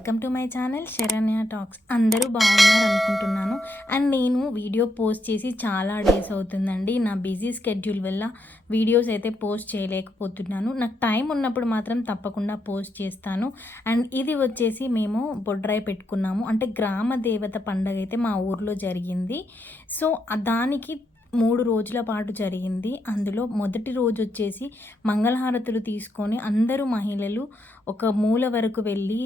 Welcome to my channel Saranya talks. అందరూ బాగున్నారు అనుకుంటున్నాను. అండ్ నేను వీడియో పోస్ట్ చేసి చాలా డేస్ అవుతుందండి. నా బిజీ స్కెడ్యూల్ వల్ల వీడియోస్ అయితే పోస్ట్ చేయలేకపోతున్నాను. నాకు టైం ఉన్నప్పుడు మాత్రం తప్పకుండా పోస్ట్ చేస్తాను. అండ్ ఇది వచ్చేసి మేము బొడ్రాయి పెట్టుకున్నాము. అంటే గ్రామ దేవత పండగ అయితే మా ఊర్లో జరిగింది. సో దానికి మూడు రోజుల పాటు జరిగింది. అందులో మొదటి రోజు వచ్చేసి మంగళహారతులు తీసుకొని అందరూ మహిళలు ఒక మూల వరకు వెళ్ళి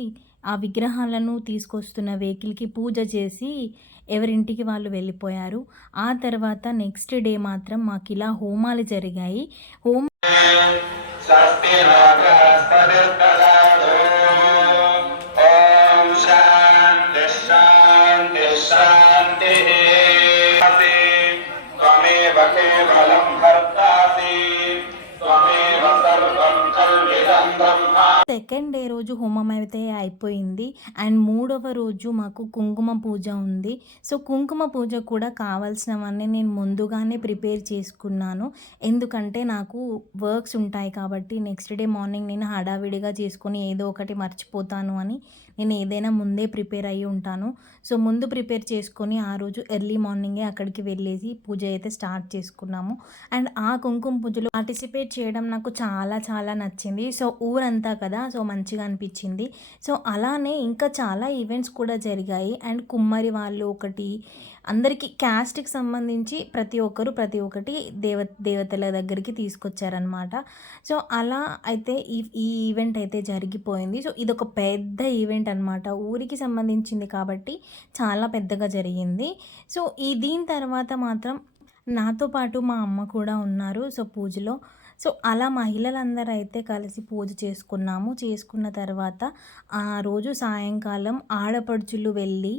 ఆ విగ్రహాలను తీసుకొస్తున్న వెహికల్కి పూజ చేసి ఎవరింటికి వాళ్ళు వెళ్ళిపోయారు. ఆ తర్వాత నెక్స్ట్ డే మాత్రం మాకు ఇలా హోమాలు జరిగాయి. హోమ సెకండ్ డే రోజు హోమం అయితే అయిపోయింది. అండ్ మూడవ రోజు మాకు కుంకుమ పూజ ఉంది. సో కుంకుమ పూజ కూడా కావాల్సినవన్నీ నేను ముందుగానే ప్రిపేర్ చేసుకున్నాను. ఎందుకంటే నాకు వర్క్స్ ఉంటాయి కాబట్టి నెక్స్ట్ డే మార్నింగ్ నేను హడావిడిగా చేసుకొని ఏదో ఒకటి మర్చిపోతాను అని నేను ఏదైనా ముందే ప్రిపేర్ అయ్యి ఉంటాను. సో ముందు ప్రిపేర్ చేసుకొని ఆ రోజు ఎర్లీ మార్నింగే అక్కడికి వెళ్ళేసి పూజ అయితే స్టార్ట్ చేసుకున్నాము. అండ్ ఆ కుంకుమ పూజలో పార్టిసిపేట్ చేయడం నాకు చాలా చాలా నచ్చింది. సో ఊరంతా కదా సో మంచిగా అనిపించింది. సో అలానే ఇంకా చాలా ఈవెంట్స్ కూడా జరిగాయి. అండ్ కుమ్మరి వాళ్ళు ఒకటి అందరికీ క్యాస్ట్కి సంబంధించి ప్రతి ఒక్కరు ప్రతి ఒక్కటి దేవ దేవతల దగ్గరికి తీసుకొచ్చారనమాట సో అలా అయితే ఈ ఈ ఈవెంట్ అయితే జరిగిపోయింది. సో ఇదొక పెద్ద ఈవెంట్ అనమాట ఊరికి సంబంధించింది కాబట్టి చాలా పెద్దగా జరిగింది. సో ఈ దీని తర్వాత మాత్రం నాతో పాటు మా అమ్మ కూడా ఉన్నారు సో పూజలో. సో అలా మహిళలందరూ అయితే కలిసి పూజ చేసుకున్నాము. చేసుకున్న తర్వాత ఆ రోజు సాయంకాలం ఆడపడుచులు వెళ్ళి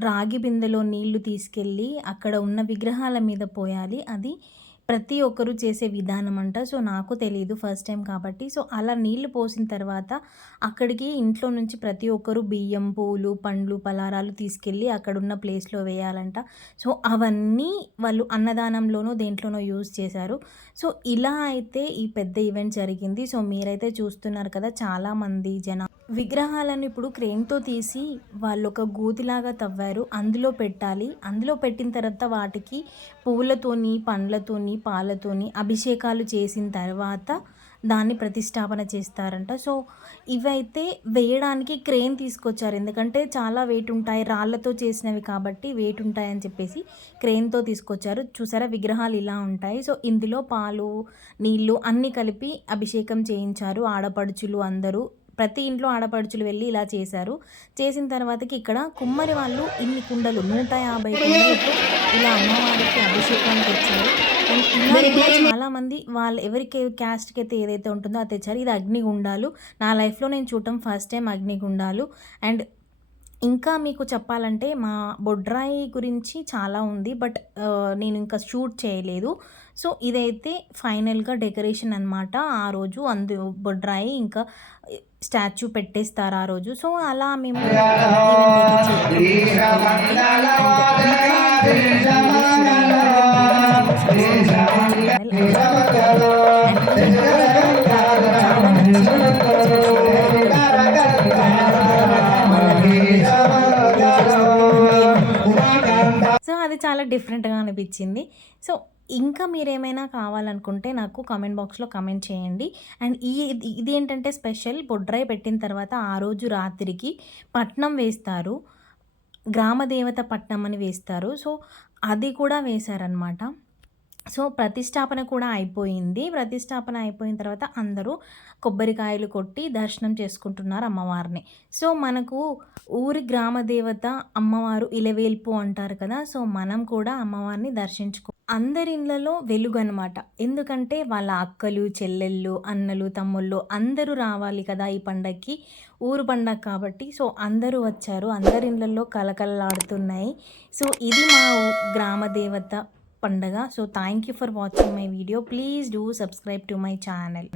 రాగి బిందెలో నీళ్ళు తీసుకెళ్ళి అక్కడ ఉన్న విగ్రహాల మీద పోయాలి. అది ప్రతి ఒక్కరు చేసే విధానం అంట సో నాకు తెలియదు ఫస్ట్ టైం కాబట్టి. సో అలా నీళ్ళు పోసిన తర్వాత అక్కడికి ఇంట్లో నుంచి ప్రతి ఒక్కరు బియ్యం పూలు పండ్లు పలారాలు తీసుకెళ్ళి అక్కడున్న ప్లేస్లో వేయాలంట. సో అవన్నీ వాళ్ళు అన్నదానంలోనో దేంట్లోనో యూజ్ చేశారు. సో ఇలా అయితే ఈ పెద్ద ఈవెంట్ జరిగింది. సో మీరైతే చూస్తున్నారు కదా చాలామంది జన విగ్రహాలను ఇప్పుడు క్రేన్తో తీసి వాళ్ళు ఒక గోతిలాగా తవ్వారు. అందులో పెట్టాలి. అందులో పెట్టిన తర్వాత వాటికి పువ్వులతోని పండ్లతోని పాలతోని అభిషేకాలు చేసిన తర్వాత దాన్ని ప్రతిష్టాపన చేస్తారంట. సో ఇవైతే వేయడానికి క్రేన్ తీసుకొచ్చారు. ఎందుకంటే చాలా వెయిట్ ఉంటాయి. రాళ్ళతో చేసినవి కాబట్టి వెయిట్ ఉంటాయని చెప్పేసి క్రేన్తో తీసుకొచ్చారు. చూసారా? విగ్రహాలు ఇలా ఉంటాయి. సో ఇందులో పాలు నీళ్ళు అన్నీ కలిపి అభిషేకం చేయించారు. ఆడపడుచులు అందరూ ప్రతి ఇంట్లో ఆడపడుచులు వెళ్ళి ఇలా చేశారు. చేసిన తర్వాతకి ఇక్కడ కుమ్మరి వాళ్ళు ఇన్ని కుండలు నూట యాభై కుండలతో ఇలా అమ్మవారికి అభిషేకానికి కూడా చాలా మంది వాళ్ళు ఎవరికి క్యాస్ట్కి అయితే ఏదైతే ఉంటుందో అది తెచ్చారు. ఇది అగ్నిగుండాలు. నా లైఫ్లో నేను చూడటం ఫస్ట్ టైం అగ్నిగుండాలు. అండ్ ఇంకా మీకు చెప్పాలంటే మా బొడ్రాయి గురించి చాలా ఉంది బట్ నేను ఇంకా షూట్ చేయలేదు. సో ఇదైతే ఫైనల్గా డెకరేషన్ అనమాట ఆ రోజు. అందు బొడ్రాయి ఇంకా స్టాచ్యూ పెట్టేస్తారు ఆ రోజు. సో అలా మేము అయితే సో అది చాలా డిఫరెంట్గా అనిపించింది. సో ఇంకా మీరేమైనా కావాలనుకుంటే నాకు కమెంట్ బాక్స్లో కమెంట్ చేయండి. అండ్ ఈ ఇది ఏంటంటే స్పెషల్ బొడ్రాయి పెట్టిన తర్వాత ఆ రోజు రాత్రికి పట్నం వేస్తారు. గ్రామదేవత పట్నం అని వేస్తారు. సో అది కూడా వేశారనమాట సో ప్రతిష్టాపన కూడా అయిపోయింది. ప్రతిష్టాపన అయిపోయిన తర్వాత అందరూ కొబ్బరికాయలు కొట్టి దర్శనం చేసుకుంటున్నారు అమ్మవారిని. సో మనకు ఊరి గ్రామ దేవత అమ్మవారు ఇలవేల్పు అంటారు కదా సో మనం కూడా అమ్మవారిని దర్శించుకో అందరి ఇళ్ళలో వెలుగు అనమాట ఎందుకంటే వాళ్ళ అక్కలు చెల్లెళ్ళు అన్నలు తమ్ముళ్ళు అందరూ రావాలి కదా ఈ పండగకి ఊరు పండగ కాబట్టి. సో అందరూ వచ్చారు. అందరి ఇళ్ళల్లో కలకలలాడుతున్నాయి సో ఇది మా గ్రామ దేవత పండగ. So thank you for watching my video please do subscribe to my channel